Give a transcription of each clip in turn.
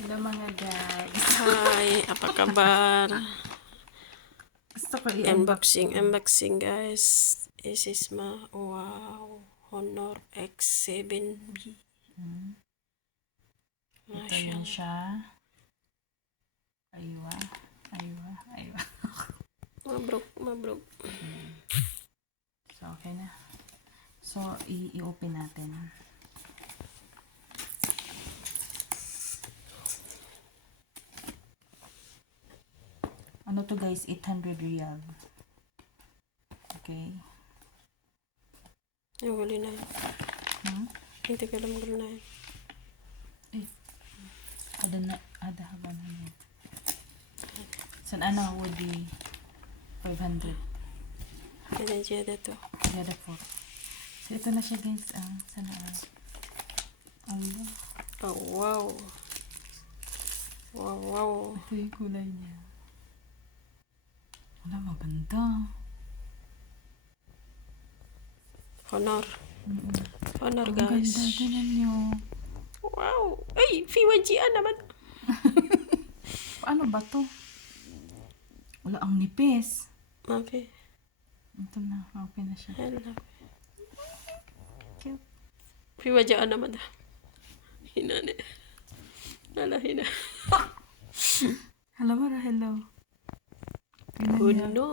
Hello mga guys. Hai, apa kabar? Gusto ko i-unbox. Unboxing guys. This is my wow Honor X7b. Ito yun siya. Aywa. Mabrok. So, okay na. So, i-open natin. Ano to guys? 800 riyal. Okay. Yung huli na yun. Hindi ka lang gulo na yun. Ada haba na yun. So, ano would be 500. Jada to. Jada 4. So, ito na siya guys. Sana Allah. Oh, wow. Wow. Ito yung kulay niya. Wala, maganda. Honor. Honor Ang guys. ganda, tingnan nyo. Wow. Ay, fiwajian naman. Paano ba to? Wala, ang nipis. Mapi. Ito na, okay na siya. Hello. Cute. Fiwajian naman. Hinane. Hina. Hello, Mara, hello. Tingnan niya.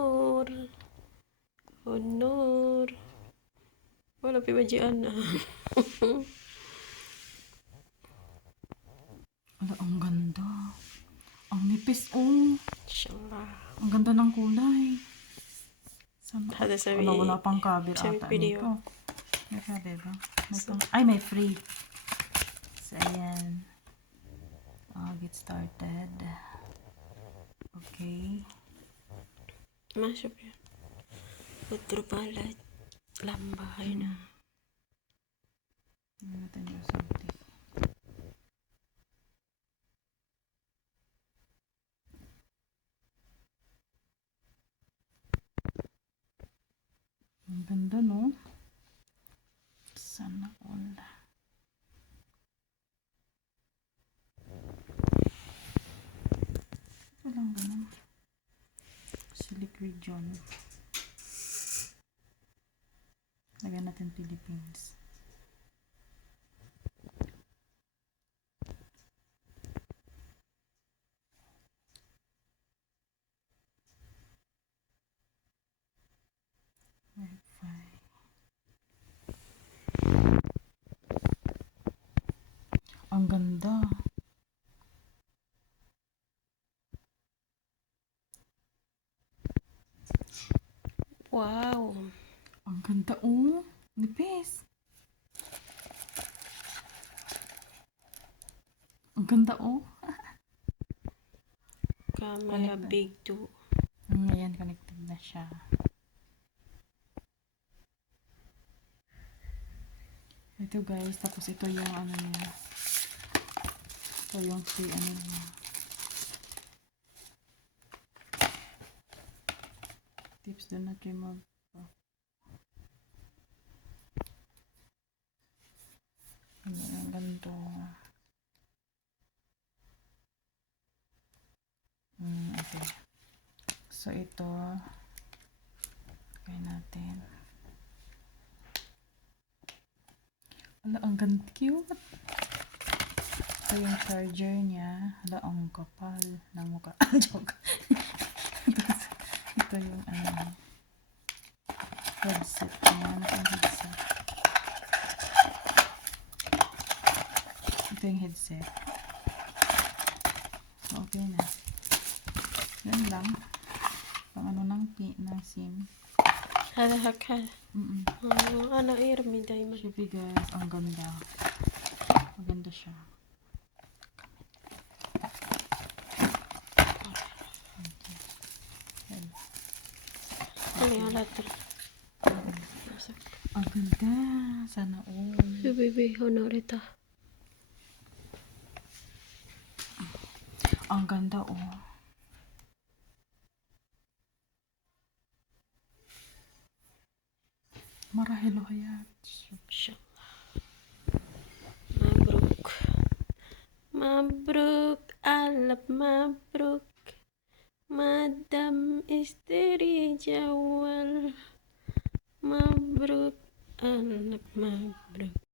Honor. Wala piwajian na. Wala, ang ganda. Ang nipis, oh. Inshallah. Ang ganda ng kulay. Sana, Hada sabi. wala pang cover sabi ata video. nito. May cover ba? Ay, may free. So, ayan. Get started. Okay. Masuk ya. Betul palat. Lambai na. Tingnan natin yung something. Ang ganda, no? Sana all. Ito lang ganun. Silic region. Lagyan natin Philippines. Verify. Ang ganda. Wow. Ang ganda, oh. Nipis. Ang ganda, oh. Camera Connected. big too. Ayan, connected na siya. Ito guys, tapos ito yung ano niya. Ito yung free ano niya. Tips do not remove. Ayan, ang ganito. Okay. So ito, kaya natin. Ala, ang ganda, cute. Ito yung charger niya. Ala, ang kapal ng mukha. Joke. Ito yung headset niya. Naka-headset. Ito yung headset. So, okay na. Yan lang. Pang ano ng SIM. Hada hakal. Ano irmi day mo. Shippy guys, ang ganda. Maganda siya. Ano ala to. Ang ganda. Sana all. Baby honor ita. Ang ganda, oh. Marahilo hayat. Inshallah. Mabruk. Mabruk, alap mabruk. Madam istri jawal. Mabruk, alap mabruk.